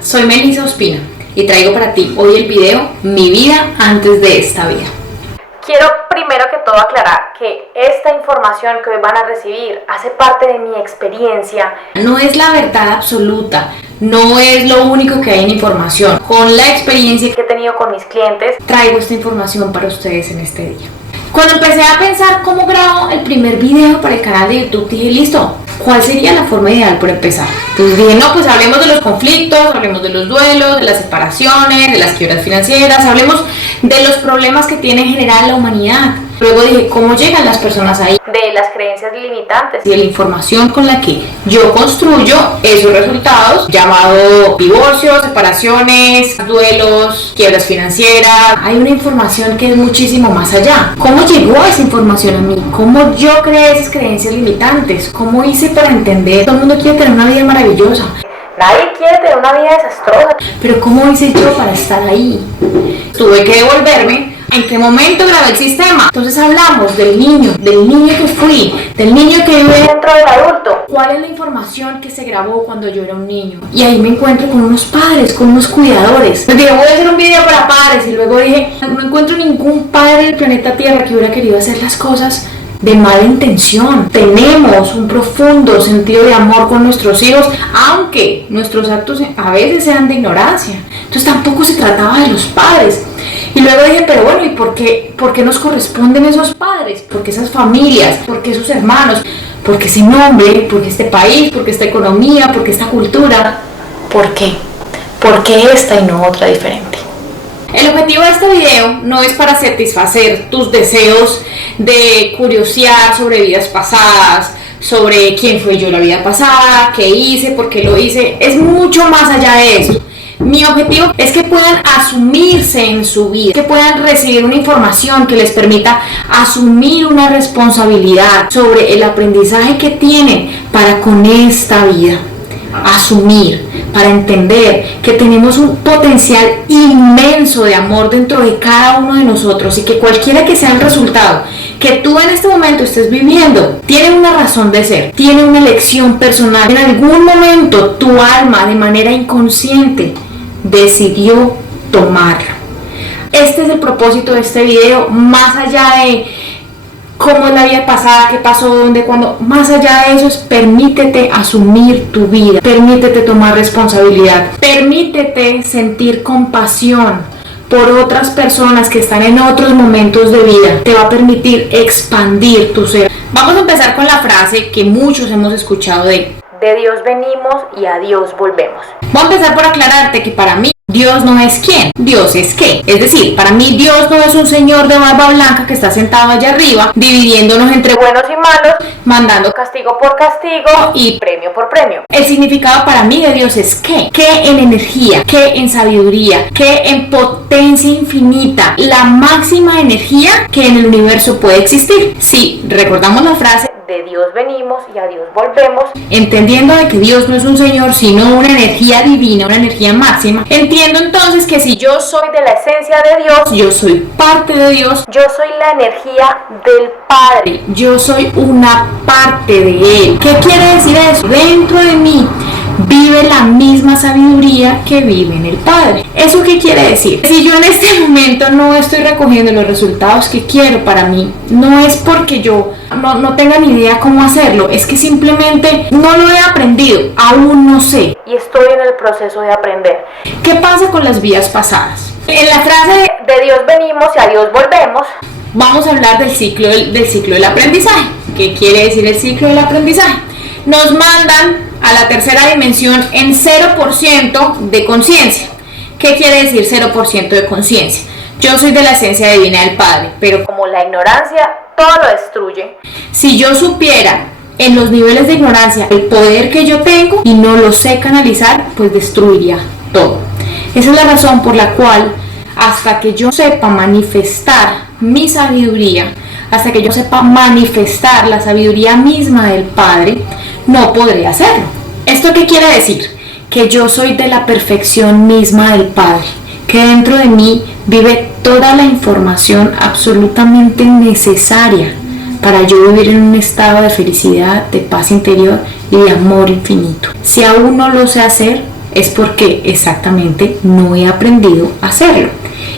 soy Melissa Ospina y traigo para ti hoy el video Mi vida antes de esta vida. Quiero primero que todo aclarar que esta información que hoy van a recibir hace parte de mi experiencia. No es la verdad absoluta, no es lo único que hay en información. Con la experiencia Que he tenido con mis clientes, traigo esta información para ustedes en este día. Cuando empecé a pensar cómo grabo el primer video para el canal de YouTube, dije, listo, ¿cuál sería la forma ideal por empezar? Entonces dije, no, pues hablemos de los conflictos, hablemos de los duelos, de las separaciones, de las quiebras financieras, hablemos de los problemas que tiene en general la humanidad. Luego dije, ¿cómo llegan las personas ahí? de las creencias limitantes Y de la información con la que yo construyo esos resultados, llamado divorcios, separaciones, duelos, quiebras financieras. Hay una información que es muchísimo más allá. ¿Cómo llegó esa información a mí? ¿Cómo yo creé esas creencias limitantes? ¿Cómo hice para entender? Todo el mundo quiere tener una vida maravillosa. Nadie quiere tener una vida desastrosa. Pero ¿cómo hice yo para estar ahí? Tuve que devolverme. ¿En qué momento grabé el sistema? Entonces hablamos del niño que fui, del niño que vive Dentro del adulto, ¿Cuál es la información que se grabó cuando yo era un niño? Y ahí me encuentro con unos padres, con unos cuidadores. Me dije, voy a hacer un video para padres. Y luego dije, no encuentro ningún padre del planeta Tierra que hubiera querido hacer las cosas de mala intención. Tenemos un profundo sentido de amor con nuestros hijos, aunque nuestros actos a veces sean de ignorancia. Entonces tampoco se trataba de los padres. Y luego dije, pero bueno, ¿y por qué nos corresponden esos padres? ¿Por qué esas familias? ¿Por qué esos hermanos? ¿Por qué ese nombre? ¿Por qué este país? ¿Por qué esta economía? ¿Por qué esta cultura? ¿Por qué? ¿Por qué esta y no otra diferente? El objetivo de este video no es para satisfacer tus deseos de curiosear sobre vidas pasadas, sobre quién fue yo la vida pasada, qué hice, por qué lo hice. Es mucho más allá de eso. Mi objetivo es que puedan asumirse en su vida, que puedan recibir una información que les permita asumir una responsabilidad sobre el aprendizaje que tienen para con esta vida. Asumir, para entender que tenemos un potencial inmenso de amor dentro de cada uno de nosotros y que cualquiera que sea el resultado que tú en este momento estés viviendo, tiene una razón de ser, tiene una elección personal. En algún momento tu alma de manera inconsciente decidió tomarlo. Este es el propósito de este video, más allá de cómo es la vida pasada, qué pasó, dónde, cuándo. Más allá de eso es permítete asumir tu vida, permítete tomar responsabilidad, permítete sentir compasión por otras personas que están en otros momentos de vida. Te va a permitir expandir tu ser. Vamos a empezar con la frase que muchos hemos escuchado de Dios venimos y a Dios volvemos. Voy a empezar por aclararte que para mí Dios no es quién, Dios es qué. Es decir, para mí Dios no es un señor de barba blanca que está sentado allá arriba, dividiéndonos entre Buenos y malos, mandando castigo por castigo y premio por premio. El significado para mí de Dios es qué en energía, qué en sabiduría, qué en potencia infinita, la máxima energía que en el universo puede existir. Si recordamos la frase, De Dios venimos y a Dios volvemos. entendiendo de que Dios no es un señor, sino una energía divina, una energía máxima, entiendo entonces que si yo soy De la esencia de Dios, yo soy parte de Dios, yo soy la energía del Padre. yo soy una parte de Él. ¿Qué quiere decir eso? Dentro de mí vive la misma sabiduría que vive en el Padre. ¿Eso qué quiere decir? Si yo en este momento no estoy recogiendo los resultados que quiero para mí, no es porque yo no tenga ni idea cómo hacerlo, es que simplemente no lo he aprendido, aún no sé. Y estoy en el proceso de aprender. ¿Qué pasa con las vidas pasadas? En la frase De Dios venimos y a Dios volvemos. vamos a hablar del ciclo del aprendizaje. ¿Qué quiere decir el ciclo del aprendizaje? Nos mandan a la tercera dimensión en 0% de conciencia. ¿Qué quiere decir 0% de conciencia? Yo soy de la esencia divina del Padre, pero Como la ignorancia todo lo destruye, si yo supiera en los niveles de ignorancia el poder que yo tengo y no lo sé canalizar, pues destruiría todo. Esa es la razón por la cual hasta que yo sepa manifestar mi sabiduría, hasta que yo sepa manifestar la sabiduría misma del Padre, no podré hacerlo. ¿Esto qué quiere decir? Que yo soy de la perfección misma del Padre, que dentro de mí vive toda la información absolutamente necesaria para yo vivir en un estado de felicidad, de paz interior y de amor infinito. Si aún no lo sé hacer, es porque exactamente no he aprendido a hacerlo.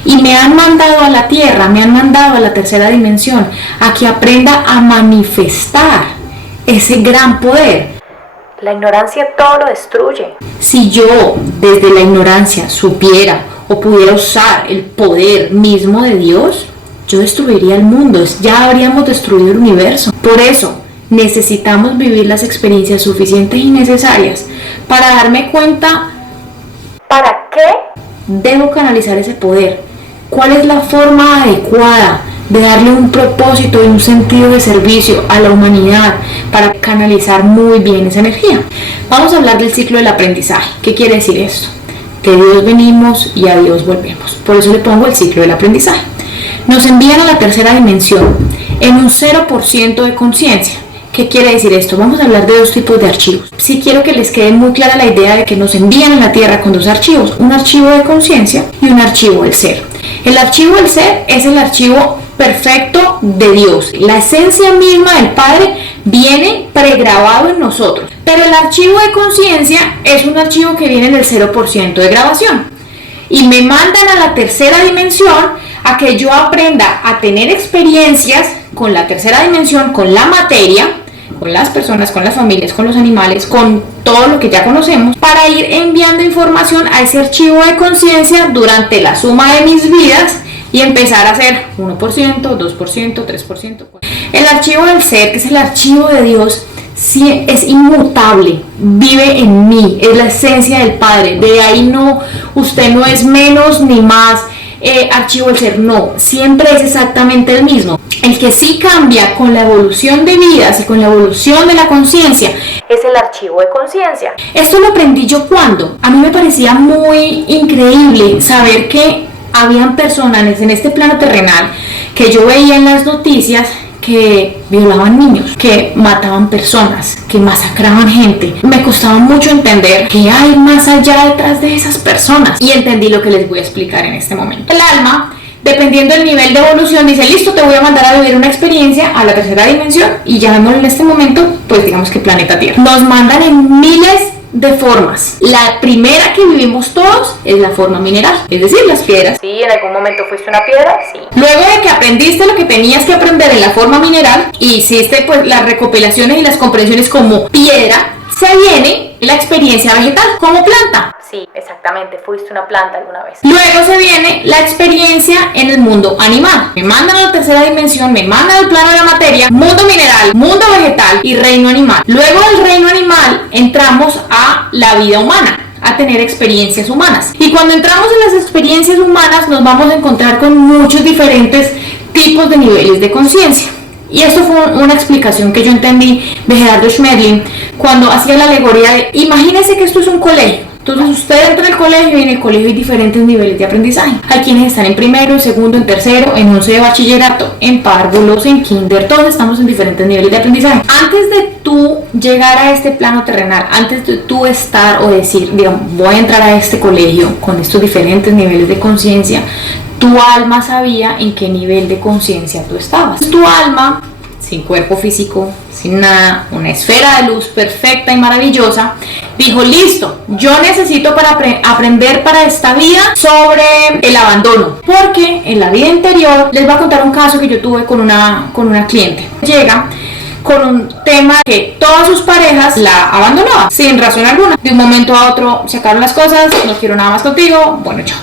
Y me han mandado a la tierra, me han mandado a la tercera dimensión, a que aprenda a manifestar ese gran poder. La ignorancia todo lo destruye. Si yo desde la ignorancia supiera o pudiera usar el poder mismo de Dios, yo destruiría el mundo, ya habríamos destruido el universo. Por eso necesitamos vivir las experiencias suficientes y necesarias para darme cuenta ¿para qué debo canalizar ese poder? ¿Cuál es la forma adecuada de darle un propósito y un sentido de servicio a la humanidad para canalizar muy bien esa energía? Vamos a hablar del ciclo del aprendizaje. ¿Qué quiere decir esto? De Dios venimos y a Dios volvemos. Por eso le pongo el ciclo del aprendizaje. Nos envían a la tercera dimensión en un 0% de conciencia. ¿Qué quiere decir esto? Vamos a hablar de dos tipos de archivos. Sí quiero que les quede muy clara la idea de que nos envían a la Tierra con dos archivos, un archivo de conciencia y un archivo del ser. El archivo del ser es el archivo perfecto de Dios. La esencia misma del Padre viene pregrabado en nosotros. Pero el archivo de conciencia es un archivo que viene del 0% de grabación. Y me mandan a la tercera dimensión a que yo aprenda a tener experiencias con la tercera dimensión, con la materia, con las personas, con las familias, con los animales, con todo lo que ya conocemos, para ir enviando información a ese archivo de conciencia durante la suma de mis vidas y empezar a hacer 1%, 2%, 3%. El archivo del ser, que es el archivo de Dios, sí, es inmutable, vive en mí, es la esencia del Padre. De ahí no, usted no es menos ni más archivo del ser, no, siempre es exactamente el mismo. El que sí cambia con la evolución de vidas y con la evolución de la conciencia es el archivo de conciencia. Esto lo aprendí yo cuando a mí me parecía muy increíble saber que habían personas en este plano terrenal que yo veía en las noticias que violaban niños, que mataban personas, que masacraban gente. Me costaba mucho entender qué hay más allá detrás de esas personas, y entendí lo que les voy a explicar en este momento. El alma, dependiendo del nivel de evolución, dice: listo, te voy a mandar a vivir una experiencia a la tercera dimensión, y llamémoslo en este momento, pues digamos que planeta Tierra. Nos mandan en miles de formas. La primera que vivimos todos es la forma mineral, es decir, las piedras. Sí, en algún momento fuiste una piedra, sí. Luego de que aprendiste lo que tenías que aprender en la forma mineral y hiciste pues las recopilaciones y las comprensiones como piedra, se viene la experiencia vegetal como planta. Sí, exactamente, fuiste una planta alguna vez. Luego se viene la experiencia en el mundo animal. Me mandan a la tercera dimensión, me mandan al plano de la materia, mundo mineral, mundo vegetal y reino animal. Luego del reino animal entramos a la vida humana, a tener experiencias humanas. Y cuando entramos en las experiencias humanas nos vamos a encontrar con muchos diferentes tipos de niveles de conciencia. Y esto fue una explicación que yo entendí de Gerardo Schmedlin cuando hacía la alegoría de: imagínense que esto es un colegio. Entonces usted entra al colegio y en el colegio hay diferentes niveles de aprendizaje. Hay quienes están en primero, en segundo, en tercero, en 11 de bachillerato, en párvulos, en kinder, todos estamos en diferentes niveles de aprendizaje. Antes de tú llegar a este plano terrenal, antes de tú estar o decir, digamos, voy a entrar a este colegio con estos diferentes niveles de conciencia, tu alma sabía en qué nivel de conciencia tú estabas. Tu alma, sin cuerpo físico, sin nada, una esfera de luz perfecta y maravillosa, dijo: listo, yo necesito para aprender para esta vida sobre el abandono, porque en la vida anterior, les voy a contar un caso que yo tuve con una cliente. Llega con un tema que todas sus parejas la abandonaban sin razón alguna. De un momento a otro se acabaron las cosas, no quiero nada más contigo, bueno, chao.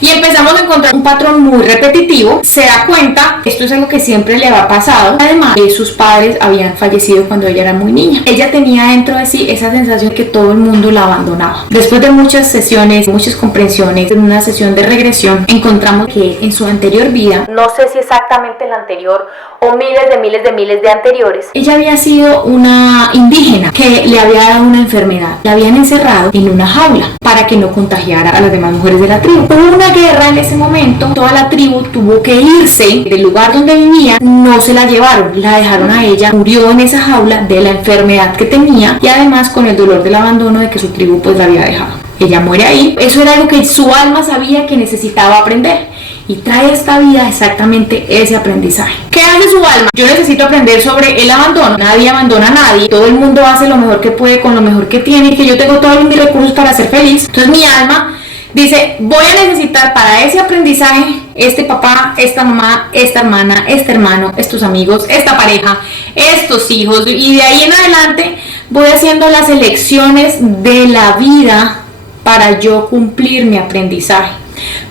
Y empezamos a encontrar un patrón muy repetitivo. Se da cuenta, esto es algo que siempre le había pasado. Además, sus padres habían fallecido cuando ella era muy niña. Ella tenía dentro de sí esa sensación de que todo el mundo la abandonaba. Después de muchas sesiones, muchas comprensiones, en una sesión de regresión, encontramos que en su anterior vida, no sé si exactamente la anterior o miles de anteriores, ella había sido una indígena que le había dado una enfermedad. La habían encerrado en una jaula para que no contagiara a las demás mujeres de la tribu. Hubo una guerra en ese momento, toda la tribu tuvo que irse del lugar donde vivía, no se la llevaron, la dejaron a ella, murió en esa jaula de la enfermedad que tenía y además con el dolor del abandono de que su tribu pues la había dejado. Ella muere ahí. Eso era algo que su alma sabía que necesitaba aprender. y trae a esta vida exactamente ese aprendizaje. ¿Qué hace su alma? Yo necesito aprender sobre el abandono. Nadie abandona a nadie. Todo el mundo hace lo mejor que puede con lo mejor que tiene y que yo tengo todos mis recursos para ser feliz. Entonces mi alma dice, voy a necesitar para ese aprendizaje este papá, esta mamá, esta hermana, este hermano, estos amigos, esta pareja, estos hijos, y de ahí en adelante voy haciendo las elecciones de la vida para yo cumplir mi aprendizaje.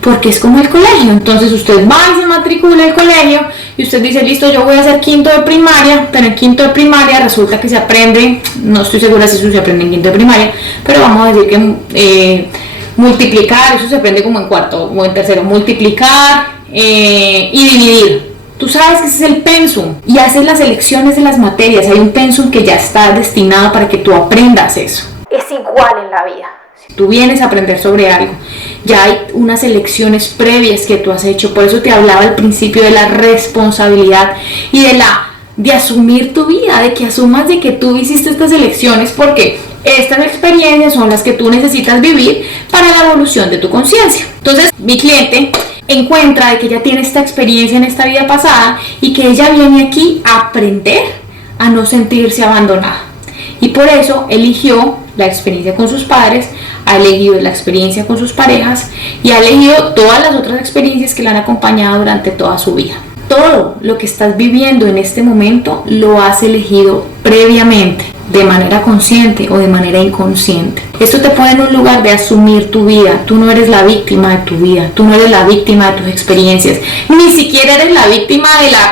Porque es como el colegio. Entonces usted va y se matricula al colegio y usted dice, listo, yo voy a hacer quinto de primaria, pero en quinto de primaria resulta que se aprende, no estoy segura si eso se aprende en quinto de primaria, pero vamos a decir que multiplicar, eso se aprende como en cuarto o en tercero, multiplicar y dividir. Tú sabes que ese es el pensum y haces las elecciones de las materias. Hay un pensum que ya está destinado para que tú aprendas eso. Es igual en la vida. Si tú vienes a aprender sobre algo, ya hay unas elecciones previas que tú has hecho. Por eso te hablaba al principio de la responsabilidad y de asumir tu vida, de que asumas de que tú hiciste estas elecciones porque estas experiencias son las que tú necesitas vivir para la evolución de tu conciencia. Entonces, mi cliente encuentra de que ella tiene esta experiencia en esta vida pasada y que ella viene aquí a aprender a no sentirse abandonada. Y por eso eligió la experiencia con sus padres, ha elegido la experiencia con sus parejas y ha elegido todas las otras experiencias que la han acompañado durante toda su vida. Todo lo que estás viviendo en este momento lo has elegido previamente, de manera consciente o de manera inconsciente. Esto te pone en un lugar de asumir tu vida. Tú no eres la víctima de tu vida, tú no eres la víctima de tus experiencias, ni siquiera eres la víctima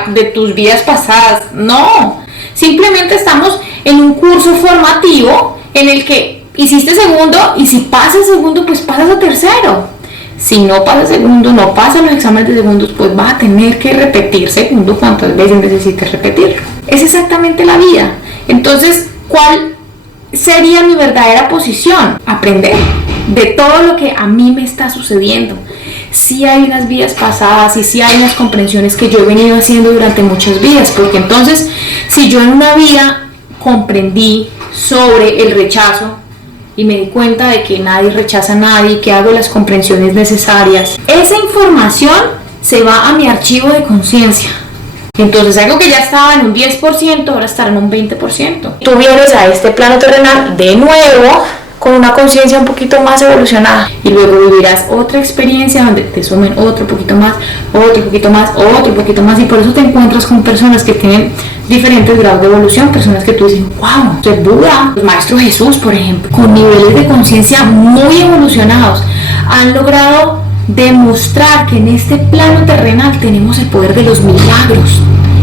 de tus vidas pasadas. No, simplemente estamos en un curso formativo en el que hiciste segundo y si pasas segundo, pues pasas a tercero. Si no pasas segundo, no pasas los exámenes de segundos, pues vas a tener que repetir segundo cuantas veces necesites repetirlo. Es exactamente la vida. Entonces, ¿cuál sería mi verdadera posición? Aprender de todo lo que a mí me está sucediendo. Sí hay unas vidas pasadas y sí hay unas comprensiones que yo he venido haciendo durante muchas vidas, porque entonces, si yo en una vida comprendí sobre el rechazo y me di cuenta de que nadie rechaza a nadie, que hago las comprensiones necesarias, esa información se va a mi archivo de conciencia. Entonces algo que ya estaba en un 10% ahora estará en un 20%. Tú vienes a este plano terrenal de nuevo con una conciencia un poquito más evolucionada y luego vivirás otra experiencia donde te sumen otro poquito más, otro poquito más, otro poquito más, y por eso te encuentras con personas que tienen diferentes grados de evolución, personas que tú dices, wow, es Buda, el Maestro Jesús, por ejemplo, con niveles de conciencia muy evolucionados, han logrado demostrar que en este plano terrenal tenemos el poder de los milagros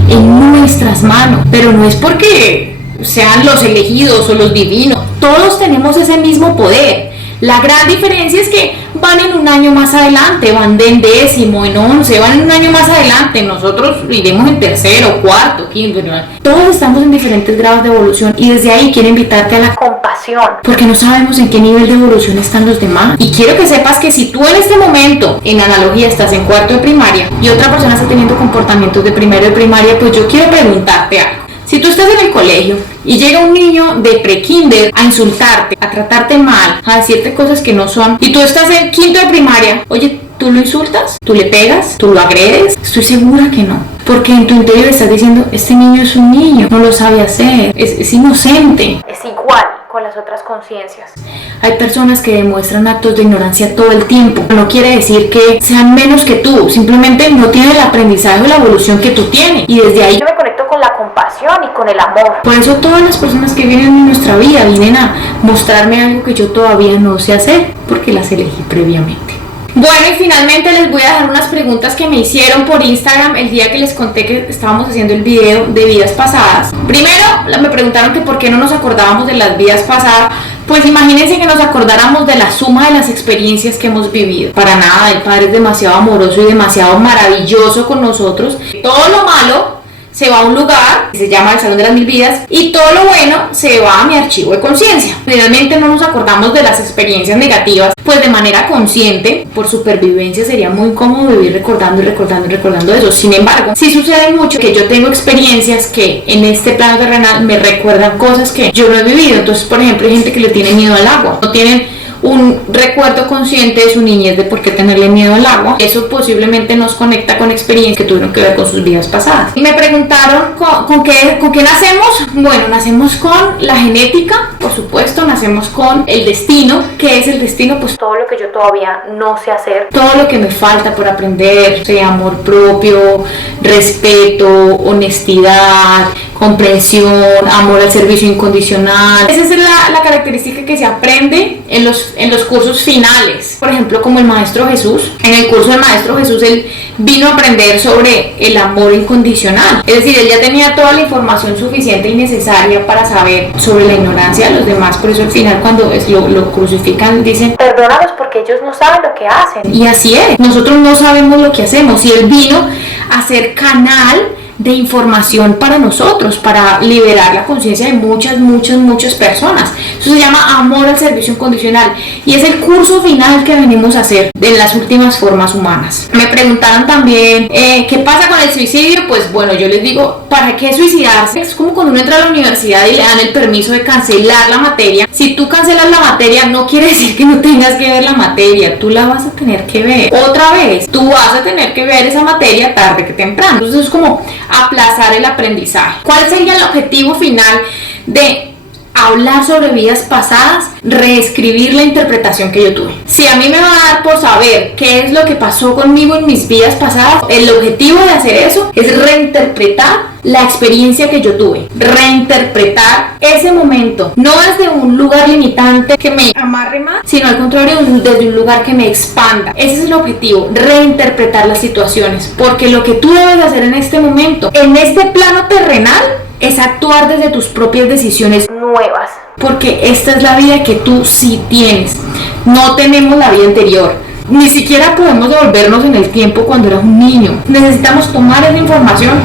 en nuestras manos, pero no es porque sean los elegidos o los divinos, todos tenemos ese mismo poder. La gran diferencia es que van en un año más adelante, van en 10º, en 11, van en un año más adelante, nosotros iremos en tercero, cuarto, quinto, todos estamos en diferentes grados de evolución y desde ahí quiero invitarte a la compasión, porque no sabemos en qué nivel de evolución están los demás. Y quiero que sepas que si tú en este momento, en analogía, estás en cuarto de primaria y otra persona está teniendo comportamientos de primero de primaria, pues yo quiero preguntarte algo. Si tú estás en el colegio y llega un niño de pre-kinder a insultarte, a tratarte mal, a decirte cosas que no son, y tú estás en quinto de primaria, oye, ¿tú lo insultas? ¿Tú le pegas? ¿Tú lo agredes? Estoy segura que no. Porque en tu interior estás diciendo, este niño es un niño, no lo sabe hacer, es inocente. Es igual con las otras conciencias. Hay personas que demuestran actos de ignorancia todo el tiempo. No quiere decir que sean menos que tú, simplemente no tienen el aprendizaje o la evolución que tú tienes. Y desde ahí yo me conecto con la compasión y con el amor. Por eso todas las personas que vienen en nuestra vida vienen a mostrarme algo que yo todavía no sé hacer, porque las elegí previamente. Bueno, y finalmente les voy a dejar unas preguntas que me hicieron por Instagram el día que les conté que estábamos haciendo el video de vidas pasadas. Primero, me preguntaron que por qué no nos acordábamos de las vidas pasadas. Pues imagínense que nos acordáramos de la suma de las experiencias que hemos vivido. Para nada, el Padre es demasiado amoroso y demasiado maravilloso con nosotros. Todo lo malo se va a un lugar que se llama el Salón de las Mil Vidas y todo lo bueno se va a mi archivo de conciencia. Generalmente no nos acordamos de las experiencias negativas, pues de manera consciente, por supervivencia sería muy cómodo vivir recordando y recordando y recordando eso. Sin embargo, sí sucede mucho que yo tengo experiencias que en este plano terrenal me recuerdan cosas que yo no he vivido. Entonces, por ejemplo, hay gente que le tiene miedo al agua, no tienen un recuerdo consciente de su niñez de por qué tenerle miedo al agua. Eso posiblemente nos conecta con experiencias que tuvieron que ver con sus vidas pasadas. Y me preguntaron ¿con qué nacemos? Bueno, nacemos con la genética, por supuesto, nacemos con el destino. ¿Qué es el destino? Pues Todo lo que yo todavía no sé hacer. todo lo que me falta por aprender, sea amor propio, respeto, honestidad, comprensión, amor al servicio incondicional. Esa es la característica que se aprende en los cursos finales. Por ejemplo, como el Maestro Jesús. En el curso del Maestro Jesús, él vino a aprender sobre el amor incondicional. Es decir, él ya tenía toda la información suficiente y necesaria para saber sobre la ignorancia de los demás. Por eso al final, cuando lo crucifican, dicen: Perdónalos porque ellos no saben lo que hacen. y así es, nosotros no sabemos lo que hacemos, y él vino a ser canal de información para nosotros, para liberar la conciencia de muchas personas. Eso se llama amor al servicio incondicional, y es el curso final que venimos a hacer de las últimas formas humanas. Me preguntaron también ¿qué pasa con el suicidio? Pues bueno, yo les digo, ¿para qué suicidarse? Es como cuando uno entra a la universidad y le dan el permiso de cancelar la materia. Si tú cancelas la materia, no quiere decir que no tengas que ver la materia, tú la vas a tener que ver otra vez, tú vas a tener que ver esa materia tarde que temprano. Entonces es como aplazar el aprendizaje. ¿Cuál sería el objetivo final de hablar sobre vidas pasadas? Reescribir la interpretación que yo tuve. Si a mí me va a dar por saber qué es lo que pasó conmigo en mis vidas pasadas, el objetivo de hacer eso es reinterpretar la experiencia que yo tuve, reinterpretar ese momento, no desde un lugar limitante que me amarre más, sino al contrario, desde un lugar que me expanda. Ese es el objetivo, reinterpretar las situaciones, porque lo que tú debes hacer en este momento, en este plano terrenal, es actuar desde tus propias decisiones Nuevas. porque esta es la vida que tú sí tienes. No tenemos la vida anterior, ni siquiera podemos devolvernos en el tiempo cuando eras un niño. Necesitamos tomar esa información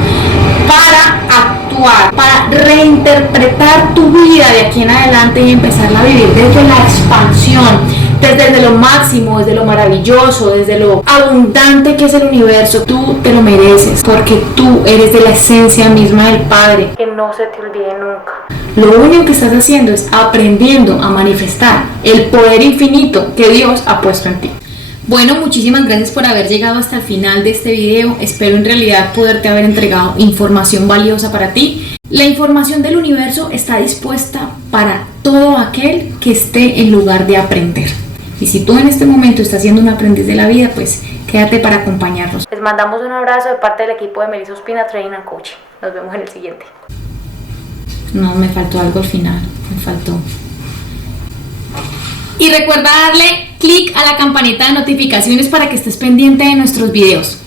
para actuar, para reinterpretar tu vida de aquí en adelante y empezarla a vivir desde la expansión, desde lo máximo, desde lo maravilloso, desde lo abundante que es el universo. Tú te lo mereces, porque tú eres de la esencia misma del Padre. Que no se te olvide nunca. Lo único que estás haciendo es aprendiendo a manifestar el poder infinito que Dios ha puesto en ti. Bueno, muchísimas gracias por haber llegado hasta el final de este video. Espero en realidad poderte haber entregado información valiosa para ti. La información del universo está dispuesta para todo aquel que esté en lugar de aprender. Y si tú en este momento estás siendo un aprendiz de la vida, pues quédate para acompañarnos. Les mandamos un abrazo de parte del equipo de Melissa Ospina Training and Coaching. Nos vemos en el siguiente. No, me faltó algo al final, me faltó. Y recuerda darle clic a la campanita de notificaciones para que estés pendiente de nuestros videos.